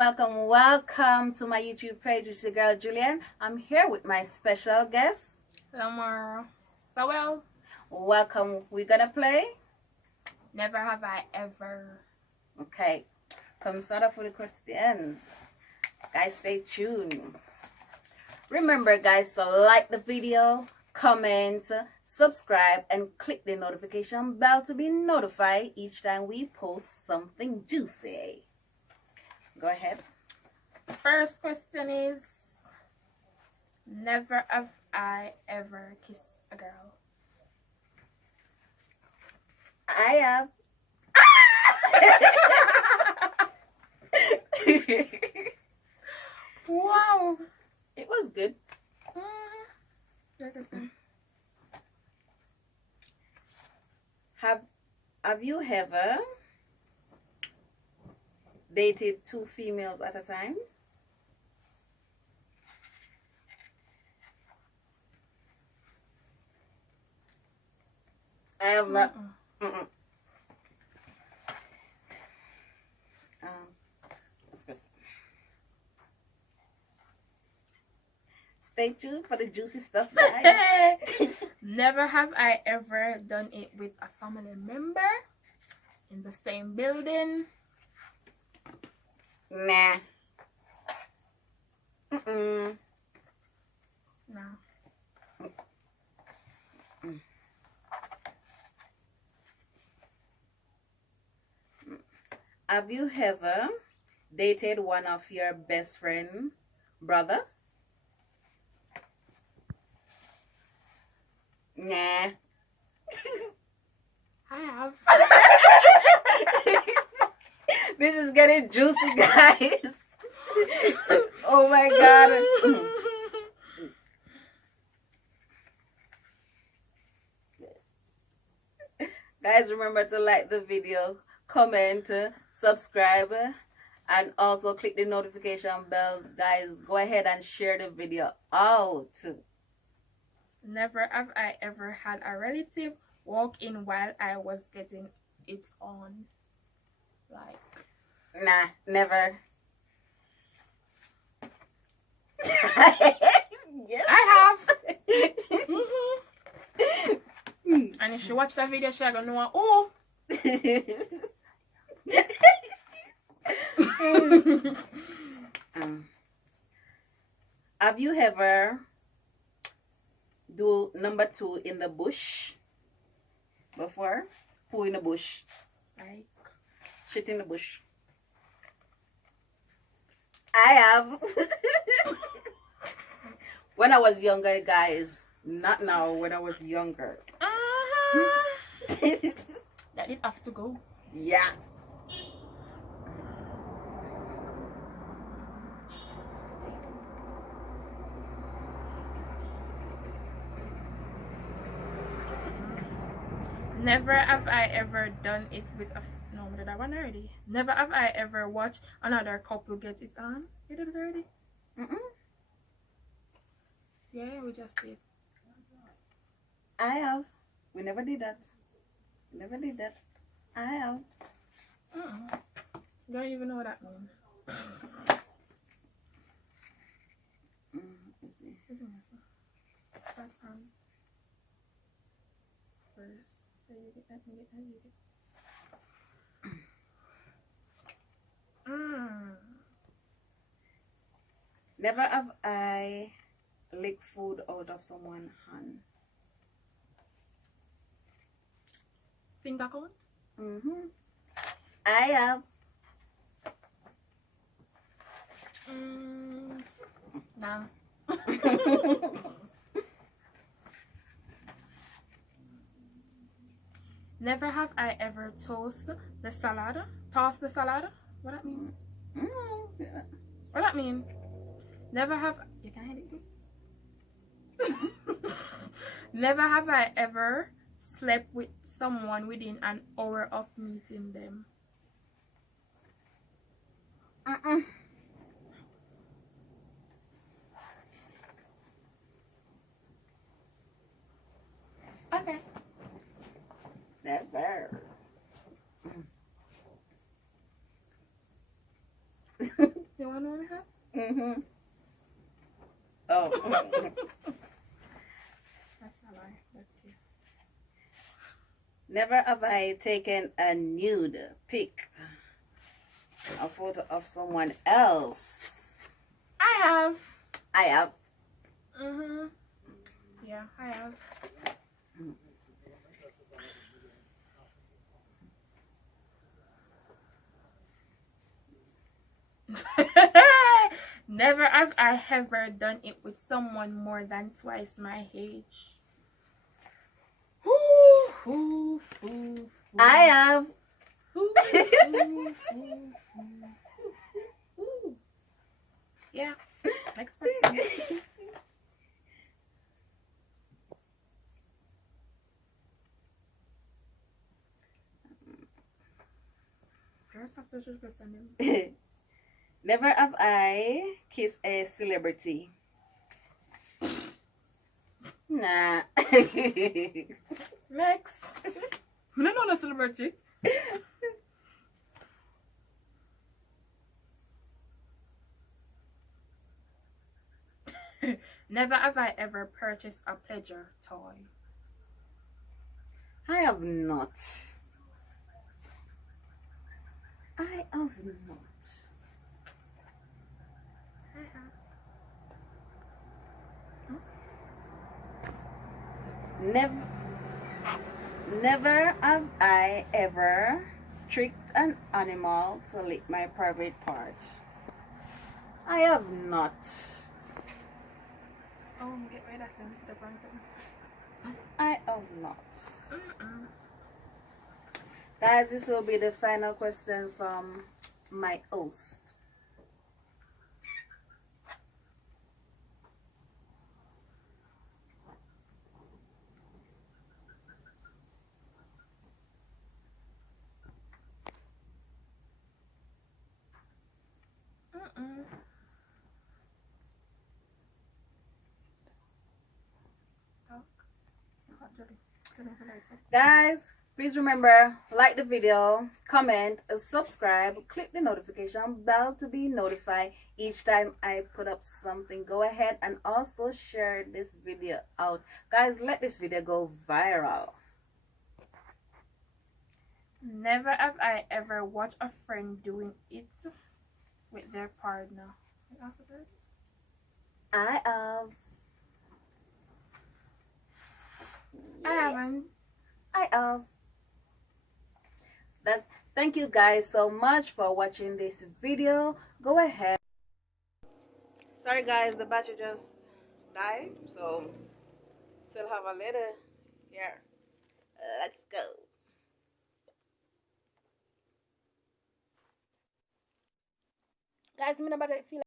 Welcome to my YouTube page. It's your girl Julian. I'm here with my special guest. Lamar. So well. Welcome. We're gonna play. Never have I ever. Okay. Come start off with the questions. Guys, stay tuned. Remember, guys, to like the video, comment, subscribe, and click the notification bell to be notified each time we post something juicy. Go ahead. First question is, never have I ever kissed a girl. I have. Wow. It was good. Interesting. Have you ever dated two females at a time? I have not. Let's go. Stay tuned for the juicy stuff, guys. Never have I ever done it with a family member in the same building. Nah. No. Have you ever dated one of your best friend brother? Nah. I have. This is getting juicy, guys. Oh my god. Guys, remember to like the video, comment, subscribe, and also click the notification bell. Guys, go ahead and share the video out. Never have I ever had a relative walk in while I was getting it on. Like. Nah, never. Yes. I have. And if she watch that video, she's gonna know, oh. Have you ever do number 2 in the bush before? Poo in the bush. Like. Shit in the bush. I have. When I was younger, guys. Not now, when I was younger. That did have to go. Yeah. Never have I ever done it with a... No, we did that one already. Never have I ever watched another couple get it on. You did it already? Yeah, we just did. I have. We never did that. Never did that. I have. Don't even know what that means. Let's see. Start from first. So you get that, you get that, you get. Never have I licked food out of someone's hand. Finger count? I have. Nah. Never have I ever tossed the salad. Toss the salad? What that mean? What that mean? Never have... You can hit it. Never have I ever slept with someone within an hour of meeting them. Okay. me have? Mm-hmm. Oh. That's a lie. That's you. Never have I taken a nude pic, a photo of someone else. I have. I have. Yeah, I have. Never have I ever done it with someone more than twice my age. I have. Yeah. Next person. Girl, stop such a question. Never have I kissed a celebrity. Nah. Next. I don't know the celebrity. Never have I ever purchased a pleasure toy. I have not. I have not. I have. Never have I ever tricked an animal to lick my private parts. I have not. Oh, get rid of the bronze. I have not. Guys, this will be the final question from my host. Guys, please remember, like the video, comment, subscribe, click the notification bell to be notified each time I put up something. Go ahead and also share this video out. Guys, let this video go viral. Never have I ever watched a friend doing it with their partner. I have. I haven't. I have. Thank you guys so much for watching this video. Go ahead. Sorry guys, the battery just died, so still have a little here. Let's go. Guys, I'm about to feel